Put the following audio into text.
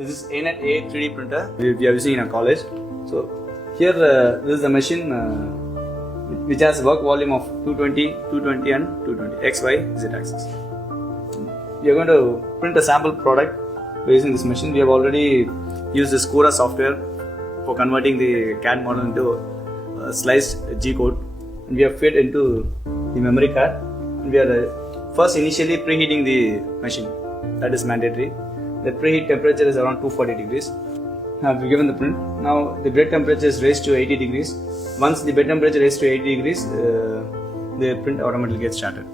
This is ANET A3D printer we are using in our college. So here this is the machine which has work volume of 220, 220 and 220 X, Y, Z axis. We are going to print a sample product by using this machine. We have already used the Cura software for converting the CAD model into a sliced G code, and we have fed into the memory card. And we are first initially preheating the machine. That is mandatory. The preheat temperature is around 240 degrees. We've given the print. Now the bed temperature is raised to 80 degrees. Once the bed temperature is to 80 degrees, the print automatically gets started.